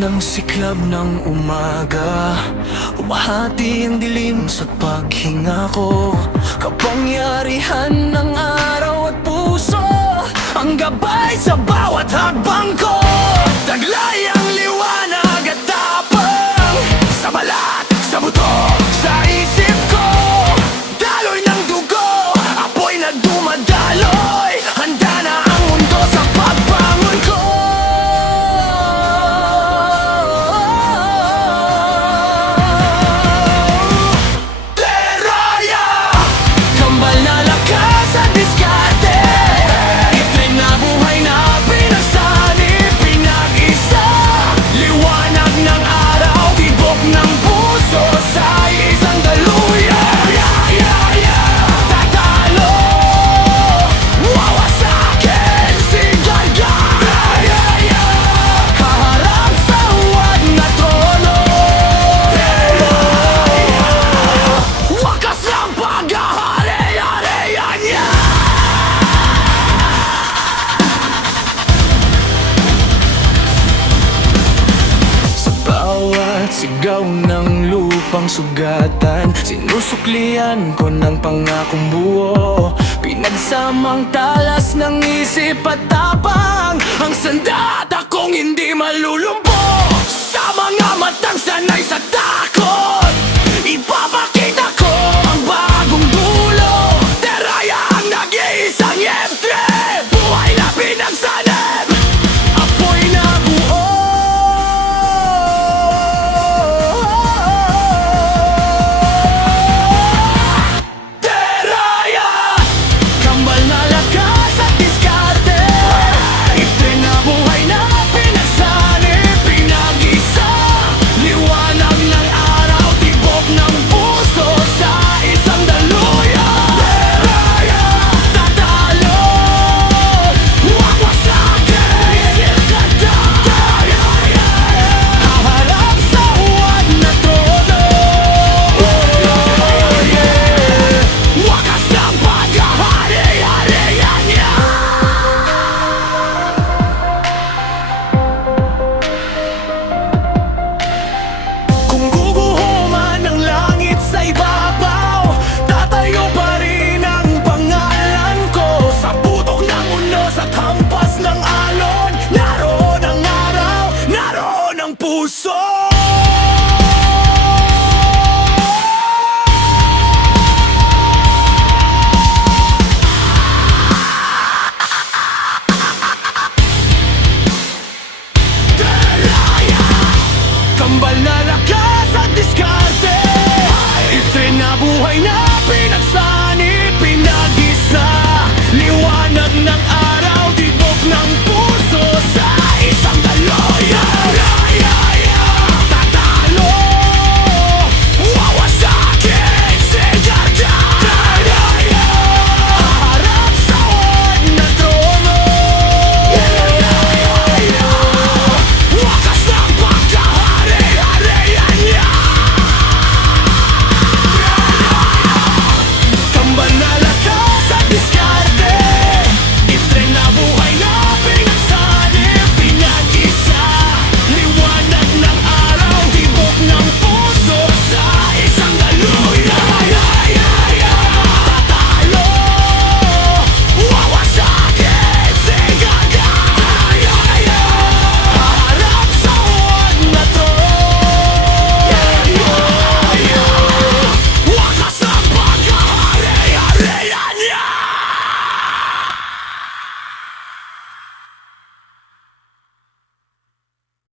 ng siklab ng umaga, humahati ang dilim sa paghinga ko. Kapangyarihan ng araw at puso, ang gabay sa bawat hakbang ko. Taglay ang liwanag at tapang, sa balat, sa buto, sa isip ko. Daloy ng dugo, apoy na dumadaloy, handa na ang mundo sa pagbangon ko. Teraya, kambal na lakas at diskarte, itim na buhay na pinasanib, pinag-isa. Liwanag ng araw, tibok ng puso sa isang daluyan. Tatalo, wawasakin si Gargan. Haharap sa huwad na trono, wakas ng paghahari-harian niya. Sa bawat sigaw ng lupang sugatan, sinusuklian ko ng pangakong buo. Pinagsamang talas ng isip at tapang, ang sandata kong hindi malulumpo. Sa mga matang sanay sa tak,